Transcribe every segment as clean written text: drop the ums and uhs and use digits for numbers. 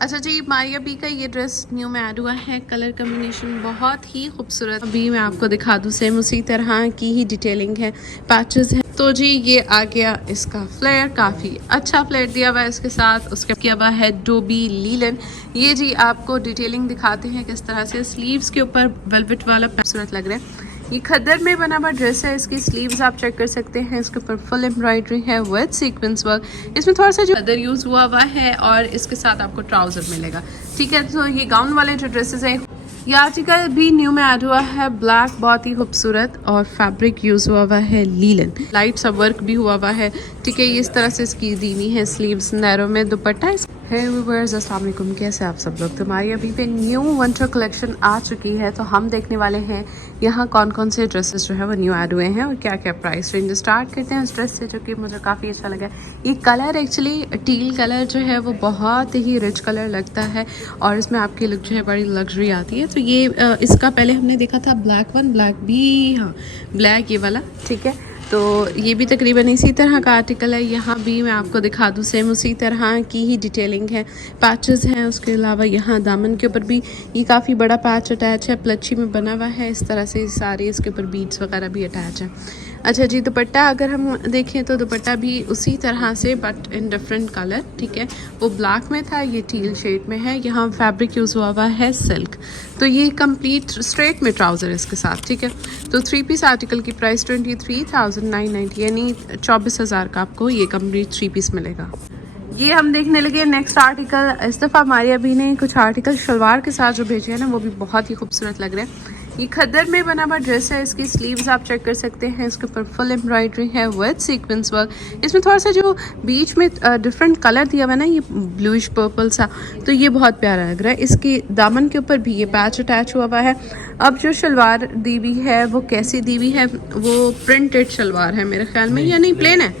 अच्छा जी, मारिया बी का ये ड्रेस न्यू में ऐड हुआ है। कलर कम्बिनेशन बहुत ही खूबसूरत। अभी मैं आपको दिखा दूँ, सेम उसी तरह की ही डिटेलिंग है, पैचेस है। तो जी ये आ गया इसका फ्लेयर, काफ़ी अच्छा फ्लेयर दिया हुआ है इसके साथ। उसके किया हुआ है डोबी लीलन। ये जी आपको डिटेलिंग दिखाते हैं किस तरह से स्लीव्स के ऊपर वेलवेट वाला खूबसूरत लग रहा है। ये खद्दर में बना हुआ ड्रेस है। इसकी स्लीव्स आप चेक कर सकते हैं, इसके ऊपर फुल एम्ब्रॉयडरी है विद सीक्वेंस वर्क। इसमें थोड़ा सा जो खद्दर यूज़ हुआ है और इसके साथ आपको ट्राउज़र मिलेगा। ठीक है, तो ये गाउन वाले जो ड्रेसेस हैं, ये आर्टिकल भी न्यू में ऐड हुआ है। ब्लैक, बहुत ही खूबसूरत, और फैब्रिक यूज़ हुआ है लीलन। लाइट सा वर्क भी हुआ है। ठीक है, ये इस तरह से इसकी दीनी है स्लीव्स नैरो में। दुपट्टा है व्यूअर्स, अस्सलाम वालेकुम, कैसे आप सब लोग। तो हमारी अभी पे न्यू विंटर कलेक्शन आ चुकी है, तो हम देखने वाले हैं यहाँ कौन कौन से ड्रेसेस जो है वो न्यू ऐड हुए हैं और क्या क्या प्राइस रेंज। स्टार्ट करते हैं उस ड्रेस से जो कि मुझे काफ़ी अच्छा लगा। ये कलर एक्चुअली टील कलर जो है वो बहुत ही रिच कलर लगता है और इसमें आपकी लुक जो है बड़ी लग्जरी आती है। तो ये इसका पहले हमने देखा था ब्लैक वन, ब्लैक भी, हाँ ब्लैक ये वाला। ठीक है, तो ये भी तकरीबन इसी तरह का आर्टिकल है। यहाँ भी मैं आपको दिखा दूँ, सेम उसी तरह की ही डिटेलिंग है, पैचेस हैं। उसके अलावा यहाँ दामन के ऊपर भी ये काफ़ी बड़ा पैच अटैच है, प्लच्छी में बना हुआ है इस तरह से। सारे इसके ऊपर बीड्स वगैरह भी अटैच है। अच्छा जी, दुपट्टा अगर हम देखें तो दुपट्टा भी उसी तरह से बट इन डिफरेंट कलर। ठीक है, वो ब्लैक में था, ये टील शेड में है। यहाँ फैब्रिक यूज़ हुआ है सिल्क। तो ये कंप्लीट स्ट्रेट में ट्राउज़र इसके साथ। ठीक है, तो 3 पीस आर्टिकल की प्राइस 23,990 यानी 24,000 का आपको ये कंप्लीट 3 पीस मिलेगा। ये हम देखने लगे नेक्स्ट आर्टिकल। इस दफ़ा हमारी अभी ने कुछ आर्टिकल शलवार के साथ जो भेजे हैं ना, वो भी बहुत ही खूबसूरत लग रहे हैं। ये खद्दर में बना हुआ ड्रेस है। इसकी स्लीव्स आप चेक कर सकते हैं, इसके ऊपर फुल एम्ब्रॉयडरी है विद सीक्वेंस वर्क। इसमें थोड़ा सा जो बीच में डिफरेंट कलर दिया हुआ है ना, ये ब्लूइश पर्पल सा, तो ये बहुत प्यारा लग रहा है। इसकी दामन के ऊपर भी ये पैच अटैच हुआ है। अब जो शलवार दी हुई है वो कैसी दी हुई है, वो प्रिंटेड शलवार है मेरे ख्याल में, या नहीं प्लेन है?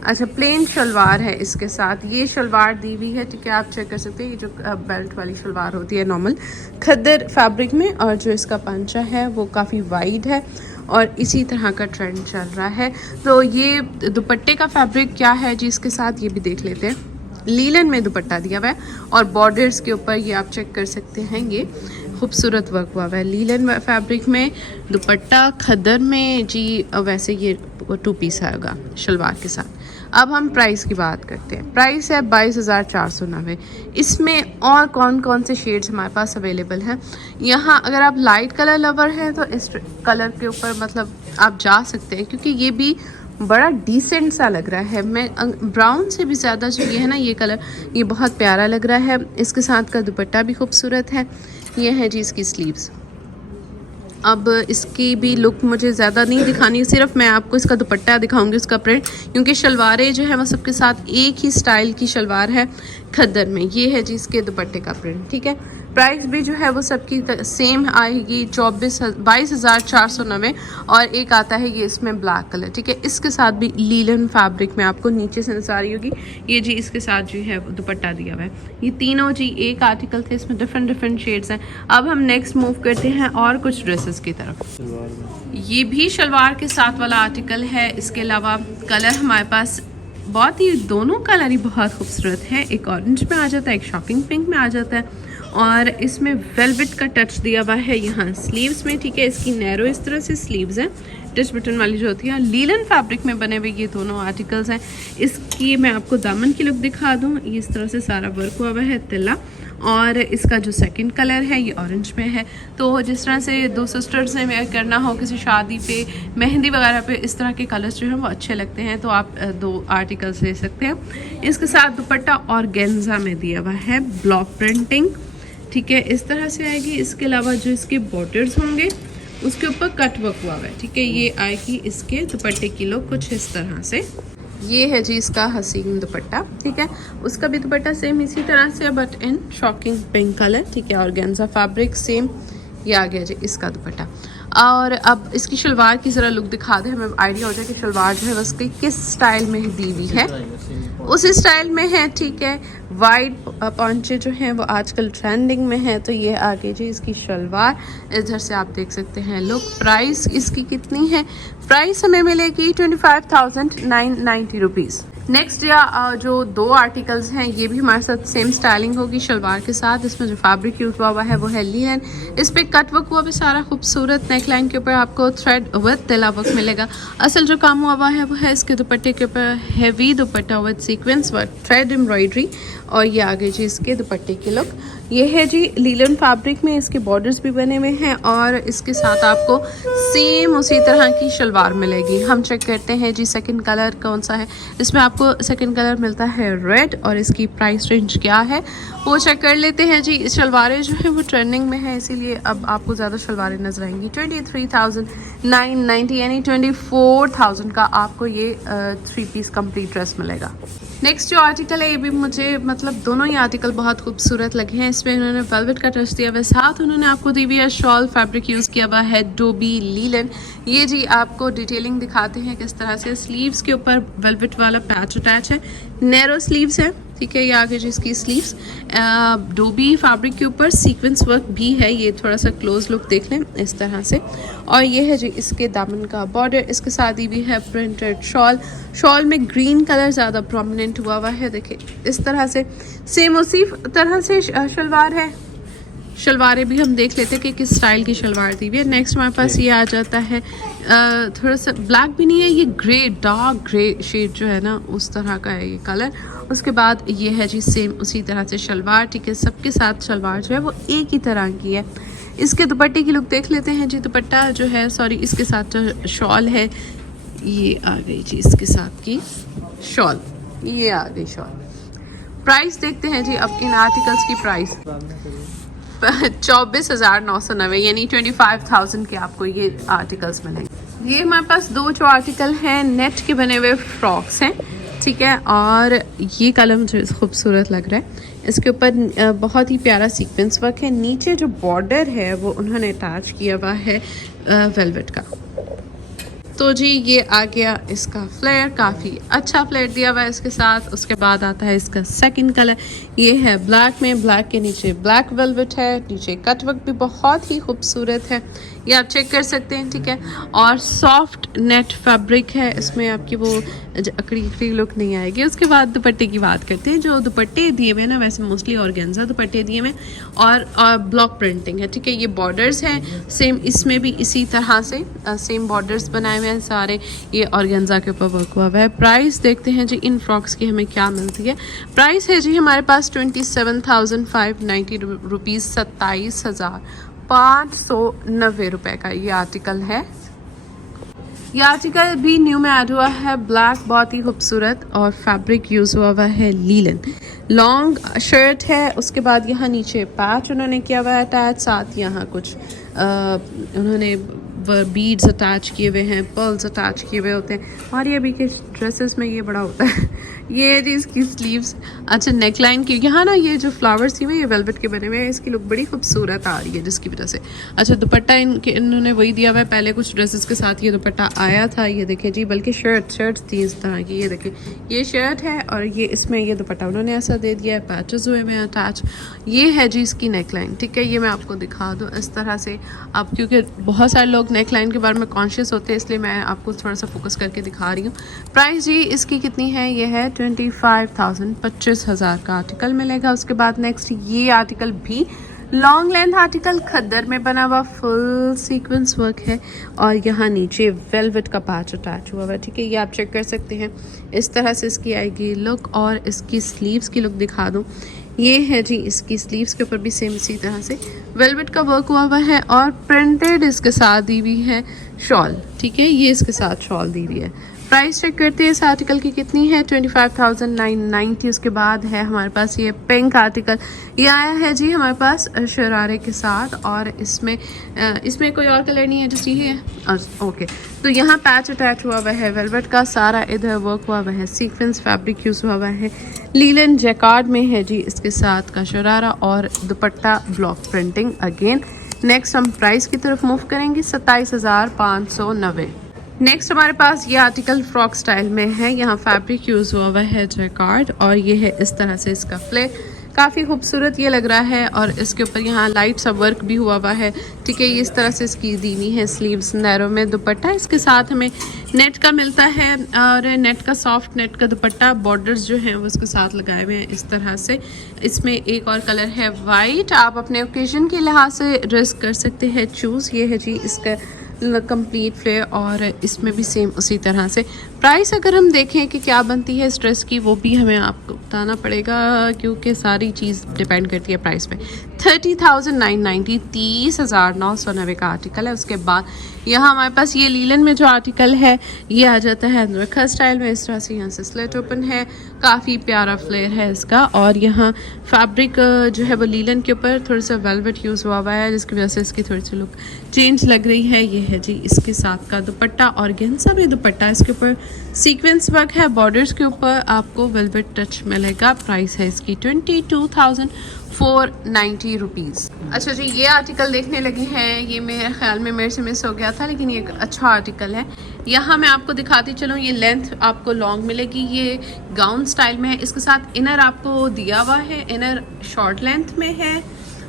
अच्छा, प्लेन शलवार है इसके साथ। ये शलवार दी हुई है। ठीक है, आप चेक कर सकते हैं, ये जो बेल्ट वाली शलवार होती है नॉर्मल खद्दर फैब्रिक में, और जो इसका पंचा है वो काफ़ी वाइड है और इसी तरह का ट्रेंड चल रहा है। तो ये दुपट्टे का फैब्रिक क्या है जी इसके साथ, ये भी देख लेते हैं। लीलन में दुपट्टा दिया हुआ है और बॉर्डर्स के ऊपर ये आप चेक कर सकते हैं, ये खूबसूरत वर्क हुआ है लीलन फैब्रिक में। दुपट्टा खद्दर में जी, वैसे ये 2 पीस आएगा शलवार के साथ। अब हम प्राइस की बात करते हैं। प्राइस है 22,490। इसमें और कौन कौन से शेड्स हमारे पास अवेलेबल हैं। यहाँ अगर आप लाइट कलर लवर हैं तो इस कलर के ऊपर मतलब आप जा सकते हैं, क्योंकि ये भी बड़ा डिसेंट सा लग रहा है। मैं ब्राउन से भी ज़्यादा जो ये है ना, ये कलर ये बहुत प्यारा लग रहा है। इसके साथ का दुपट्टा भी खूबसूरत है। ये है जी इसकी स्लीव्स। अब इसकी भी लुक मुझे ज़्यादा नहीं दिखानी, सिर्फ मैं आपको इसका दुपट्टा दिखाऊंगी, उसका प्रिंट, क्योंकि शलवारें जो है वो सबके साथ एक ही स्टाइल की शलवार है खद्दर में। ये है जी इसके दुपट्टे का प्रिंट। ठीक है, प्राइस भी जो है वो सबकी सेम आएगी, 22,490। और एक आता है ये इसमें ब्लैक कलर। ठीक है, इसके साथ भी लीलन फैब्रिक में आपको नीचे से नजर आ रही होगी। ये जी इसके साथ जो है दुपट्टा दिया हुआ है। ये तीनों जी एक आर्टिकल थे, इसमें डिफरेंट डिफरेंट शेड्स हैं। अब हम नेक्स्ट मूव करते हैं और कुछ ड्रेसेस की तरफ। ये भी शलवार के साथ वाला आर्टिकल है। इसके अलावा कलर हमारे पास बहुत ही, दोनों कलर ही बहुत खूबसूरत है। एक ऑरेंज में आ जाता है, एक शॉकिंग पिंक में आ जाता है, और इसमें वेलवेट का टच दिया हुआ है यहाँ स्लीव्स में। ठीक है, इसकी नैरो इस तरह से स्लीव्स हैं, टच बटन वाली जो होती है। लीलन फैब्रिक में बने हुए ये दोनों आर्टिकल्स हैं। इसकी मैं आपको दामन की लुक दिखा दूँ। ये इस तरह से सारा वर्क हुआ है तिल्ला, और इसका जो सेकंड कलर है ये ऑरेंज में है। तो जिस तरह से 2 सिस्टर्स ने वेयर करना हो किसी शादी पे, मेहंदी वगैरह पे, इस तरह के कलर्स जो हैं वो अच्छे लगते हैं, तो आप 2 आर्टिकल्स ले सकते हैं। इसके साथ दुपट्टा और गेंजा में दिया हुआ है ब्लॉक प्रिंटिंग। ठीक है, इस तरह से आएगी। इसके अलावा जो इसके बॉर्डर्स होंगे उसके ऊपर कट वर्क हुआ है। ठीक है, ये आएगी इसके दुपट्टे की लुक कुछ इस तरह से। ये है जी इसका हसीन दुपट्टा। ठीक है, उसका भी दुपट्टा सेम इसी तरह से but in shocking pink colour. ठीक है, और गेंजा फैब्रिक सेम। ये आ गया जी इसका दुपट्टा। और अब इसकी शलवार की ज़रा लुक दिखा दें, हमें आइडिया हो जाए कि शलवार जो है उसकी किस स्टाइल में ही दी हुई है, उस स्टाइल में है। ठीक है, वाइड पॉन्चे जो हैं वो आजकल ट्रेंडिंग में है। तो ये आगे जी इसकी शलवार, इधर से आप देख सकते हैं लुक। प्राइस इसकी कितनी है? प्राइस हमें मिलेगी 25,990 रुपीज़। नेक्स्ट या जो 2 आर्टिकल्स हैं ये भी हमारे साथ सेम स्टाइलिंग होगी शलवार के साथ। इसमें जो फैब्रिक यूज हुआ है वो है लिनन। इस पे कट वर्क हुआ भी सारा खूबसूरत। नेक लाइन के ऊपर आपको थ्रेड विद तिला वर्क मिलेगा। असल जो काम हुआ है वो है इसके दुपट्टे के ऊपर heavy dupatta with sequence work, thread embroidery, और ये आगे जी इसके दुपट्टे की लुक। ये है जी लीलन फैब्रिक में, इसके बॉर्डर्स भी बने हुए हैं और इसके साथ आपको सेम उसी तरह की शलवार मिलेगी। हम चेक करते हैं जी सेकंड कलर कौन सा है। इसमें आपको सेकंड कलर मिलता है रेड और इसकी प्राइस रेंज क्या है वो चेक कर लेते हैं जी। शलवारें जो है वो ट्रेंडिंग में है, इसीलिए अब आपको ज़्यादा शलवारें नजर आएंगी। 23,990 यानी 24,000 का आपको ये 3 पीस कंप्लीट ड्रेस मिलेगा। नेक्स्ट जो आर्टिकल है ये भी मुझे मतलब दोनों ही आर्टिकल बहुत खूबसूरत लगे हैं। इसमें उन्होंने वेलवेट का टच दिया हुआ है, साथ उन्होंने आपको दी हुई है शॉल फैब्रिक यूज़ किया हुआ है डोबी लीलन। ये जी आपको डिटेलिंग दिखाते हैं किस तरह से। स्लीव्स के ऊपर वेलवेट वाला पैच अटैच है, नैरो स्लीव्स है, ठीक है। ये आगे जी इसकी स्लीव्स डोबी फैब्रिक के ऊपर सीक्वेंस वर्क भी है। ये थोड़ा सा क्लोज लुक देख लें इस तरह से। और ये है जी इसके दामन का बॉर्डर। इसके साथ ही भी है प्रिंटेड शॉल। शॉल में ग्रीन कलर ज़्यादा प्रोमिनेंट हुआ है, देखिए इस तरह से। सेम उसी तरह से शलवार है। शलवारें भी हम देख लेते हैं कि किस स्टाइल की शलवार दी हुई है। नेक्स्ट हमारे पास ये आ जाता है थोड़ा सा ब्लैक भी नहीं है, ये ग्रे, डार्क ग्रे शेड जो है ना उस तरह का है ये कलर। उसके बाद ये है जी सेम उसी तरह से शलवार, ठीक है। सबके साथ शलवार जो है वो एक ही तरह की है। इसके दुपट्टे की लुक देख लेते हैं जी। दुपट्टा जो है सॉरी इसके साथ जो शॉल है ये आ गई जी, इसके साथ की शॉल ये आ गई शॉल। प्राइस देखते हैं जी अब इन आर्टिकल्स की प्राइस 24,990 यानी 25,000 के आपको ये आर्टिकल्स मिलेंगे। ये हमारे पास 2 जो आर्टिकल हैं नेट के बने हुए फ्रॉक्स हैं, ठीक है। और ये कलर मुझे खूबसूरत लग रहा है। इसके ऊपर बहुत ही प्यारा सीक्वेंस वर्क है। नीचे जो बॉर्डर है वो उन्होंने अटैच किया हुआ है वेलवेट का। तो जी ये आ गया इसका फ्लेयर, काफ़ी अच्छा फ्लेयर दिया हुआ है इसके साथ। उसके बाद आता है इसका सेकंड कलर, ये है ब्लैक में। ब्लैक के नीचे ब्लैक वेलवेट है, नीचे कट वर्क भी बहुत ही खूबसूरत है, ये आप चेक कर सकते हैं, ठीक है। और सॉफ्ट नेट फैब्रिक है, इसमें आपकी वो अकड़ी अकड़ी लुक नहीं आएगी। उसके बाद दुपट्टे की बात करते हैं। जो दुपट्टे दिए हुए ना वैसे मोस्टली ऑर्गेन्जा दुपट्टे दिए हुए और ब्लॉक प्रिंटिंग है, ठीक है। ये बॉर्डर्स हैं सेम, इसमें भी इसी तरह से सेम बॉर्डर्स बनाए हुए हैं सारे। ये ऑर्गेन्जा के ऊपर वर्क हुआ है। प्राइस देखते हैं जी इन फ्रॉक्स की हमें क्या मिलती है। प्राइस है जी हमारे पास 27,590 रुपीज़, 27,590 रुपये का ये आर्टिकल है। ये आर्टिकल भी न्यू में ऐड हुआ है, ब्लैक, बहुत ही खूबसूरत, और फैब्रिक यूज़ हुआ है लीलन। लॉन्ग शर्ट है, उसके बाद यहाँ नीचे पैच उन्होंने किया हुआ है अटैच, साथ यहाँ कुछ उन्होंने बीड्स अटैच किए हुए हैं, पर्ल्स अटैच किए हुए होते हैं। और ये अभी के ड्रेसेस में ये बड़ा होता है। ये जी इसकी स्लीव्स, अच्छा नेक लाइन की यहाँ ना ये जो फ्लावर्स थी ये वेलवेट के बने हुए हैं, इसकी लुक बड़ी खूबसूरत आ रही है जिसकी वजह से। अच्छा दुपट्टा इन्होंने वही दिया हुआ है, पहले कुछ ड्रेसेस के साथ ये दुपट्टा आया था, ये देखें जी, बल्कि शर्ट्स थी इस तरह की, ये देखें ये शर्ट है और ये इसमें ये दुपट्टा उन्होंने ऐसा दे दिया है, पैचेस हुए में अटैच। ये है जी इसकी नेक लाइन, ठीक है। ये मैं आपको दिखा दूँ इस तरह से, अब क्योंकि बहुत सारे लोग नेक लाइन के बारे में कॉन्शियस होते हैं इसलिए मैं आपको थोड़ा सा फोकस करके दिखा रही हूँ। प्राइस जी इसकी कितनी है, ये है 25,000, 25,000 का आर्टिकल मिलेगा। उसके बाद नेक्स्ट ये आर्टिकल भी लॉन्ग लेंथ आर्टिकल खद्दर में बना हुआ, फुल सीक्वेंस वर्क है और यहाँ नीचे वेलवेट का पैच अटैच हुआ है, ठीक है। ये आप चेक कर सकते हैं, इस तरह से इसकी आएगी लुक। और इसकी स्लीव्स की लुक दिखा दूँ, ये है जी इसकी स्लीव्स के ऊपर भी सेम इसी तरह से वेलवेट का वर्क हुआ हुआ है और प्रिंटेड इसके साथ दी हुई है शॉल, ठीक है। ये इसके साथ शॉल दी हुई है। प्राइस चेक करते हैं इस आर्टिकल की कितनी है, 25,990। उसके बाद है हमारे पास ये पिंक आर्टिकल, ये आया है जी हमारे पास शरारे के साथ और इसमें कोई और कलर नहीं है, जस्ट ये है, ओके। तो यहाँ पैच अटैच हुआ हुआ है वेलवेट का, सारा इधर वर्क हुआ हुआ है, सीक्वेंस फैब्रिक यूज हुआ हुआ है, लीलन जैकार्ड में है जी इसके साथ का शरारा और दुपट्टा ब्लॉक प्रिंटिंग अगेन। नेक्स्ट हम प्राइस की तरफ मूव करेंगे, 27,590। नेक्स्ट हमारे पास ये आर्टिकल फ्रॉक स्टाइल में है, यहाँ फैब्रिक यूज हुआ हुआ है जैकार्ड और ये है इस तरह से इसका फ्लेयर, काफ़ी खूबसूरत ये लग रहा है। और इसके ऊपर यहाँ लाइट सा वर्क भी हुआ हुआ है, ठीक है। ये इस तरह से इसकी दीनी है स्लीव्स, नैरो में दुपट्टा, इसके साथ हमें नेट का मिलता है और नेट का सॉफ्ट नेट का दुपट्टा, बॉर्डर्स जो हैं वो उसके साथ लगाए हुए हैं इस तरह से। इसमें एक और कलर है वाइट, आप अपने ओकेजन के लिहाज से ड्रेस कर सकते हैं चूज़। ये है जी इसका कंप्लीट फ्लेयर और इसमें भी सेम उसी तरह से। प्राइस अगर हम देखें कि क्या बनती है इस ड्रेस की, वो भी हमें आपको बताना पड़ेगा क्योंकि सारी चीज़ डिपेंड करती है प्राइस पे। 30,990, 30,990 का आर्टिकल है। उसके बाद यहाँ हमारे पास ये लीलन में जो आर्टिकल है ये आ जाता है अनरखा स्टाइल में इस तरह से। यहाँ से स्लेट ओपन है, काफ़ी प्यारा फ्लेयर है इसका। और यहाँ फैब्रिक जो है वो लीलन के ऊपर थोड़ा सा वेलवेट यूज़ हुआ हुआ है जिसकी वजह से इसकी थोड़ी सी लुक चेंज लग रही है। ये है जी इसके साथ का दुपट्टा और गेंसा भी दुपट्टा, इसके ऊपर सीक्वेंस वर्क है, बॉर्डर्स के ऊपर आपको वेलवेट टच मिलेगा। प्राइस है इसकी 22,490 रुपीज़। अच्छा जी, ये आर्टिकल देखने लगी हैं, ये मेरे ख्याल में मेरे से मिस हो गया था लेकिन ये एक अच्छा आर्टिकल है। यहाँ मैं आपको दिखाती चलूँ, ये लेंथ आपको लॉन्ग मिलेगी, ये गाउन स्टाइल में है। इसके साथ इनर आपको दिया हुआ है, इनर शॉर्ट लेंथ में है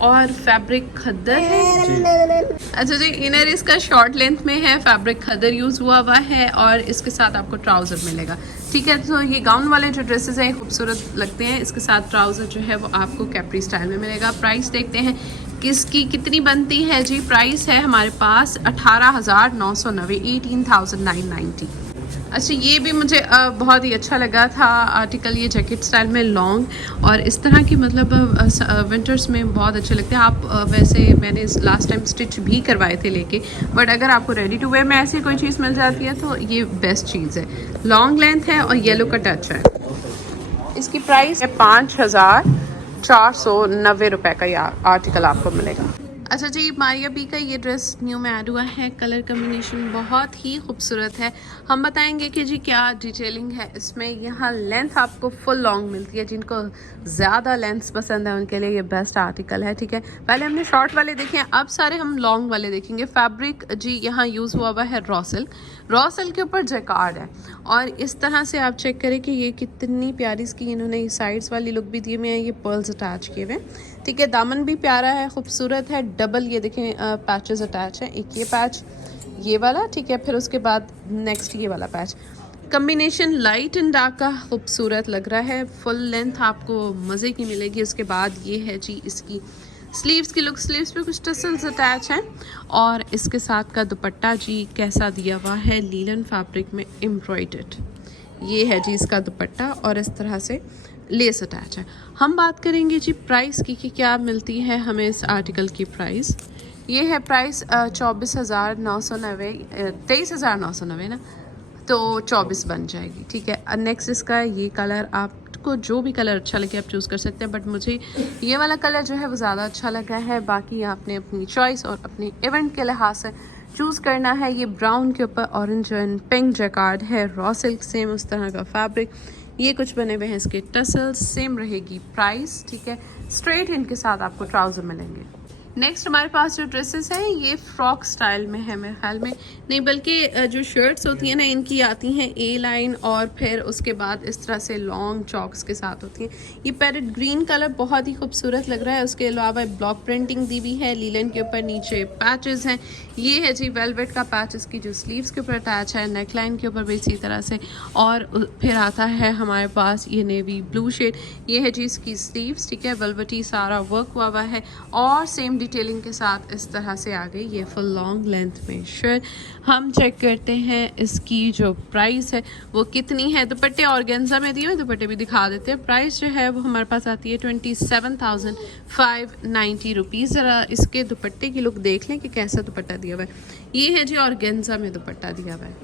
और फैब्रिक खद्दर है। अच्छा जी, इनर इसका शॉर्ट लेंथ में है, फैब्रिक खद्दर यूज़ हुआ है और इसके साथ आपको ट्राउज़र मिलेगा। ठीक है, तो ये गाउन वाले जो ड्रेसेस हैं खूबसूरत लगते हैं। इसके साथ ट्राउज़र जो है वो आपको कैप्री स्टाइल में मिलेगा। प्राइस देखते हैं किसकी कितनी बनती है जी। प्राइस है हमारे पास 18,990, 18,990। अच्छा, ये भी मुझे बहुत ही अच्छा लगा था आर्टिकल, ये जैकेट स्टाइल में लॉन्ग और इस तरह की मतलब विंटर्स में बहुत अच्छे लगते हैं। आप वैसे मैंने लास्ट टाइम स्टिच भी करवाए थे लेके, बट अगर आपको रेडी टू वेयर में ऐसी कोई चीज़ मिल जाती है तो ये बेस्ट चीज़ है। लॉन्ग लेंथ है और येलो का टच है। इसकी प्राइस है 5,490 रुपये का ये आर्टिकल आपको मिलेगा। अच्छा जी, मारिया बी का ये ड्रेस न्यू में ऐड हुआ है, कलर कम्बिनेशन बहुत ही खूबसूरत है। हम बताएंगे कि जी क्या डिटेलिंग है इसमें। यहाँ लेंथ आपको फुल लॉन्ग मिलती है, जिनको ज़्यादा लेंथ्स पसंद है उनके लिए ये बेस्ट आर्टिकल है। ठीक है, पहले हमने शॉर्ट वाले देखे हैं, अब सारे हम लॉन्ग वाले देखेंगे। फैब्रिक जी यहाँ यूज़ हुआ है रॉ सिल्क, रॉ सिल्क के ऊपर जैकार्ड है और इस तरह से आप चेक करें कि ये कितनी प्यारी इसकी इन्होंने साइड्स वाली लुक भी दी हुई है, ये पर्ल्स अटैच किए हुए। ठीक है, दामन भी प्यारा है, खूबसूरत है। डबल ये देखें पैचेस अटैच हैं, एक ये पैच ये वाला, ठीक है, फिर उसके बाद नेक्स्ट ये वाला patch. Combination light and dark का खूबसूरत लग रहा है। फुल लेंथ आपको मज़े की मिलेगी। उसके बाद ये है जी इसकी स्लीव्स की लुक, स्लीव्स पे कुछ टसल्स अटैच हैं और इसके साथ का दुपट्टा जी कैसा दिया हुआ है, लीलन फैब्रिक में एम्ब्रॉयडर्ड। ये है जी इसका दुपट्टा और इस तरह से लेस अटैच है। हम बात करेंगे जी प्राइस की कि क्या मिलती है हमें इस आर्टिकल की प्राइस। ये है प्राइस 24,990, 23,990 ना, तो 24 बन जाएगी। ठीक है, नेक्स्ट इसका ये कलर, आपको जो भी कलर अच्छा लगे आप चूज़ कर सकते हैं, बट मुझे ये वाला कलर जो है वो ज़्यादा अच्छा लगा है। बाकी आपने अपनी चॉइस और अपने इवेंट के लिहाज से चूज़ करना है। ये ब्राउन के ऊपर ऑरेंज एंड पिंक जैकार्ड है, रॉ सिल्क सेम उस तरह का फैब्रिक, ये कुछ बने हुए हैं इसके टसल्स, सेम रहेगी प्राइस। ठीक है, स्ट्रेट इनके साथ आपको ट्राउज़र मिलेंगे। नेक्स्ट हमारे पास जो ड्रेसेस हैं ये फ्रॉक स्टाइल में है मेरे ख्याल में, नहीं बल्कि जो शर्ट्स होती हैं ना इनकी आती हैं ए लाइन और फिर उसके बाद इस तरह से लॉन्ग चॉक्स के साथ होती हैं। ये पैरेट ग्रीन कलर बहुत ही खूबसूरत लग रहा है। उसके अलावा ब्लॉक प्रिंटिंग दी हुई है, लीलन के ऊपर नीचे पैचेस हैं। ये है जी वेलवेट का पैच, इसकी जो स्लीव्स के ऊपर अटैच है, नेक लाइन के ऊपर भी इसी तरह से। और फिर आता है हमारे पास ये नेवी ब्लू शेड, ये है जी इसकी स्लीव्स। ठीक है, वेलवेटी सारा वर्क हुआ है और सेम डिटेलिंग के साथ इस तरह से आ गई ये फुल लॉन्ग लेंथ में शर्ट। हम चेक करते हैं इसकी जो प्राइस है वो कितनी है। दुपट्टे ऑर्गेन्जा में दिए हुए दुपट्टे भी दिखा देते हैं। प्राइस जो है वो हमारे पास आती है 27,590 रुपीज़। ज़रा इसके दुपट्टे की लुक देख लें कि कैसा दुपट्टा दिया हुआ है। ये है जी ऑर्गेन्जा में दुपट्टा दिया हुआ है।